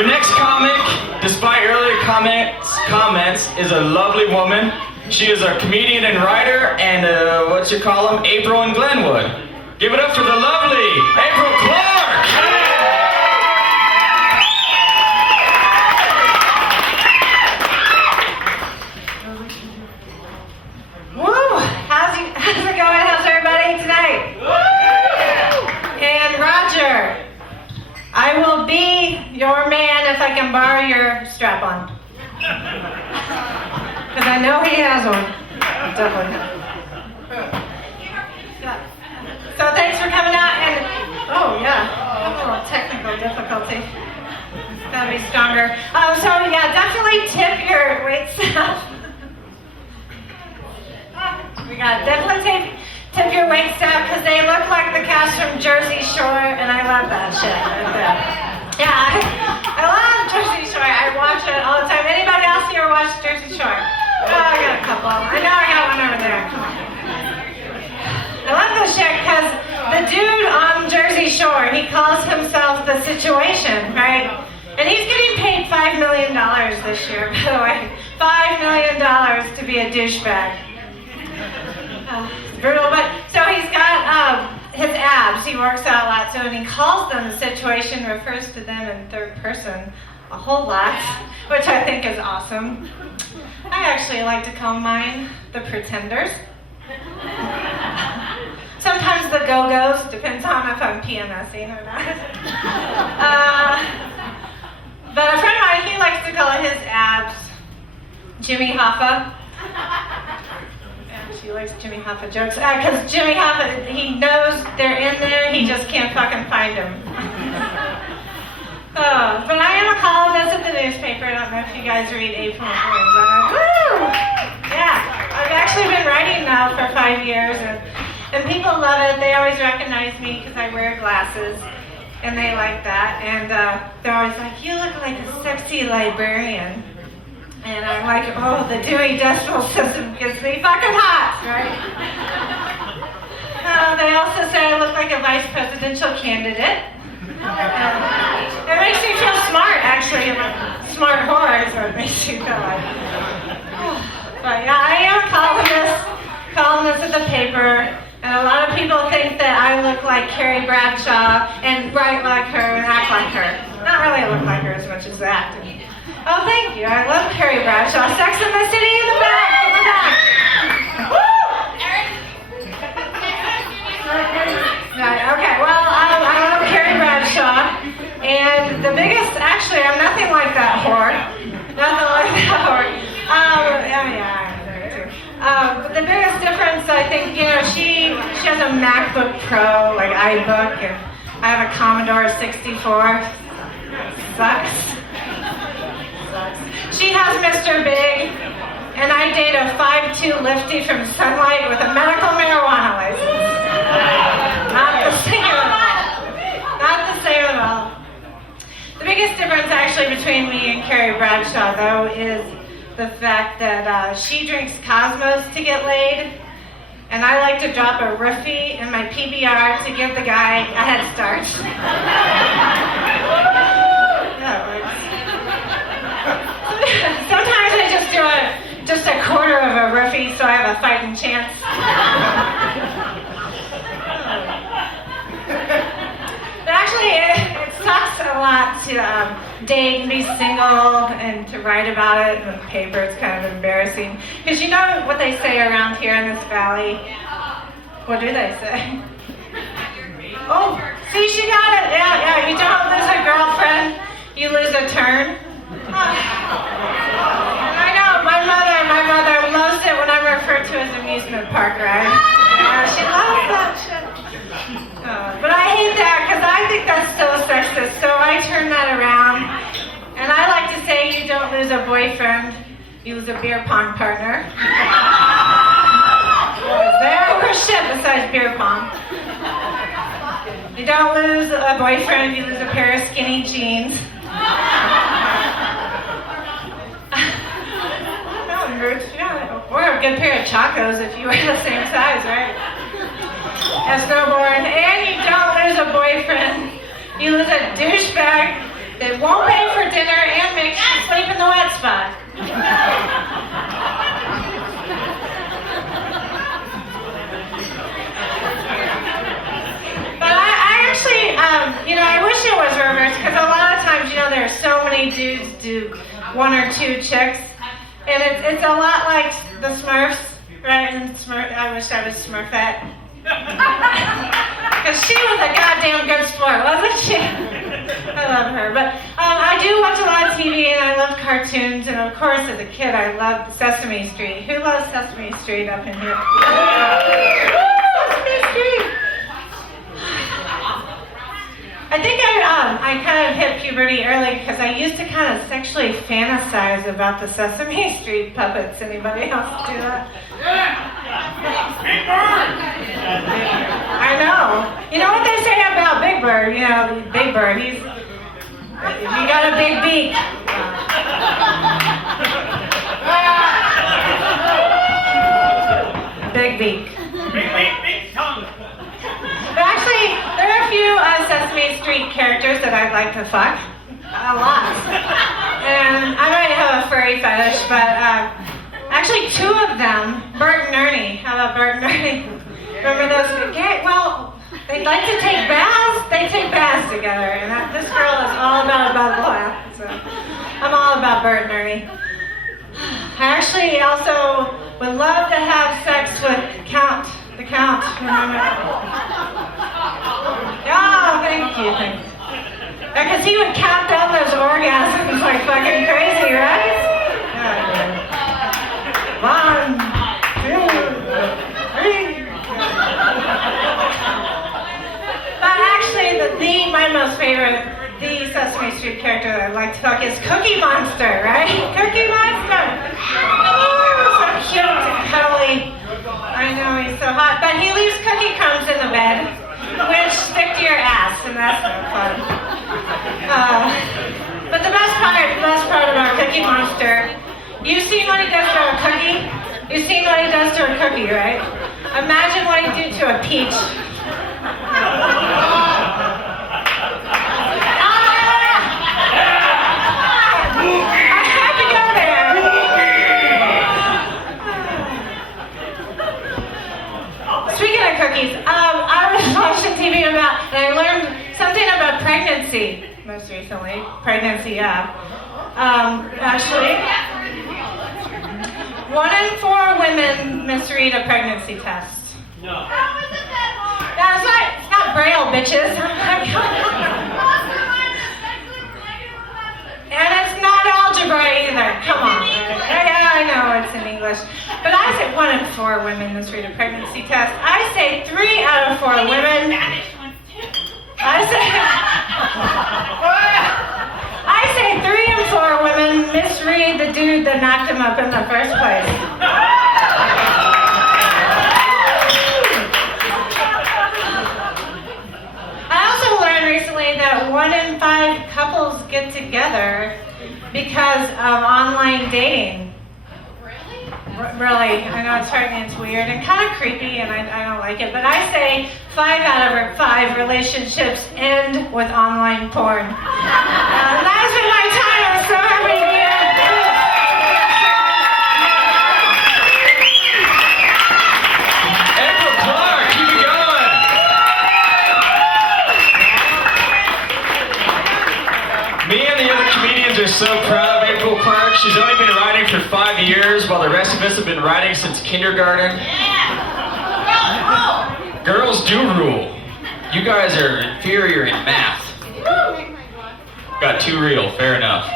Your next comic, despite earlier comments, is a lovely woman. She is a comedian and writer, and April in Glenwood. Give it up for the lovely April Clark! Woo! How's it going? How's everybody tonight? And Roger, I will be your man if I can borrow your strap-on. Because I know he has one. Definitely. So thanks for coming out and, oh yeah, a little technical difficulty. Gotta be stronger. So yeah, definitely tip your wait staff. We got definitely tip your wait staff because they look like the cast from Jersey Shore, and I love that shit right there. Yeah, I love Jersey Shore. I watch it all the time. Anybody else here watch Jersey Shore? Oh, I got a couple. I know I got one over there. Come on. I love this shit because the dude on Jersey Shore, he calls himself The Situation, right? And he's getting paid $5 million this year, by the way. $5 million to be a douchebag. It's brutal, but so he's got his abs. He works out a lot, so when he calls them The Situation, refers to them in third person a whole lot, which I think is awesome. I actually like to call mine The Pretenders. Sometimes the Go-Go's, depends on if I'm PMSing or not. But a friend of mine, he likes to call his abs Jimmy Hoffa. She likes Jimmy Hoffa jokes. Because Jimmy Hoffa, he knows they're in there, he just can't fucking find them. But I am a columnist at the newspaper. I don't know if you guys read April Fools. Woo! Yeah, I've actually been writing now for 5 years, and people love it. They always recognize me because I wear glasses, and they like that. And they're always like, you look like a sexy librarian. And I'm like, oh, the Dewey Decimal System gets me fucking hot, right? They also say I look like a vice presidential candidate. It makes me feel smart, actually. I'm a smart whore is what it makes me feel like. But yeah, I am a columnist at the paper, and a lot of people think that I look like Carrie Bradshaw and write like her and act like her. Not really look like her as much as that. Oh, thank you. I love Carrie Bradshaw. Sex and the City in the back. In the back. Woo! Right, okay, well, I love Carrie Bradshaw. And the biggest, actually, I'm nothing like that whore. Nothing like that whore. But the biggest difference, I think, she has a MacBook Pro, like iBook, and I have a Commodore 64. Sucks. She has Mr. Big, and I date a 5'2" lifty from Sunlight with a medical marijuana license. Not the same at all. Not the same at all. The biggest difference actually between me and Carrie Bradshaw, though, is the fact that she drinks Cosmos to get laid, and I like to drop a roofie in my PBR to give the guy a head start. That works. Sometimes I just do just a quarter of a roofie so I have a fighting chance. But actually, it sucks a lot to date and be single and to write about it in the paper. It's kind of embarrassing. Because you know what they say around here in this valley? What do they say? Oh, see, she got it. Yeah, you don't lose a girlfriend, you lose a turn. I know, my mother loves it when I'm referred to as amusement park ride. She loves that shit. But I hate that because I think that's so sexist, so I turn that around. And I like to say you don't lose a boyfriend, you lose a beer pong partner. They're worse shit besides beer pong. You don't lose a boyfriend, you lose a pair of skinny jeans. Or a good pair of Chacos if you wear the same size, right? A snowboard. And you don't lose a boyfriend. You lose a douchebag that won't pay for makes you sleep in the wet spot. But I actually, I wish it was reversed because a lot of times, there are so many dudes do one or two chicks, and it's a lot like the Smurfs, right? And I wish I was Smurfette. Because she was a goddamn good sport, wasn't she? I love her. But I do watch a lot of TV, and I love cartoons. And of course, as a kid, I loved Sesame Street. Who loves Sesame Street up in here? Sesame Street! I think I kind of hit puberty early because I used to kind of sexually fantasize about the Sesame Street puppets. Anybody else do that? Big Bird! I know. You know what they say about Big Bird? Big Bird, he got a big beak. Big beak. Big tongue. But actually, there are a few Sesame Street characters that I'd like to fuck. A lot. And I might have a furry fetish, but actually two of them, Bert and Ernie. How about Bert and Ernie? Remember those? Well, they like to take baths. They take baths together. And this girl is all about a bubble bath. So I'm all about Bert and Ernie. I actually also would love to have sex with the Count. Remember? Oh, thank you. Because he would count down those orgasms like fucking crazy, right? Yeah. 1, 2, 3. But actually, my most favorite, the Sesame Street character that I'd like to fuck is Cookie Monster, right? Cookie Monster! Oh, so cute and cuddly. I know, he's so hot. But he leaves cookie crumbs in the bed, which stick to your ass, and that's no fun. But the best part about Cookie Monster, you've seen what he does to a cookie? You've seen what he does to a cookie, right? Imagine what he'd do to a peach. I had to go there. Speaking of cookies, I was watching TV and I learned something about pregnancy most recently. Pregnancy, yeah. Actually, 1 in 4 women misread a pregnancy test. No. It's not Braille, bitches. And it's not algebra either. Come on. Yeah, I know it's in English. But I say 1 in 4 women misread a pregnancy test. I say 3 out of 4 women. I say 3 in 4 women misread the dude that knocked him up in the first place. I also learned recently that 1 in 5 couples get together because of online dating. Really, I know it's hard and it's weird and kind of creepy and I don't like it, but I say 5 out of 5 relationships end with online porn. That's been my time. I'm so happy to be here. April Clark, keep it going. Me and the other comedians are so proud of April Clark. She's only been writing for 5 years, while the rest of us have been writing since kindergarten. Girls do rule. You guys are inferior in math. Got too real, fair enough.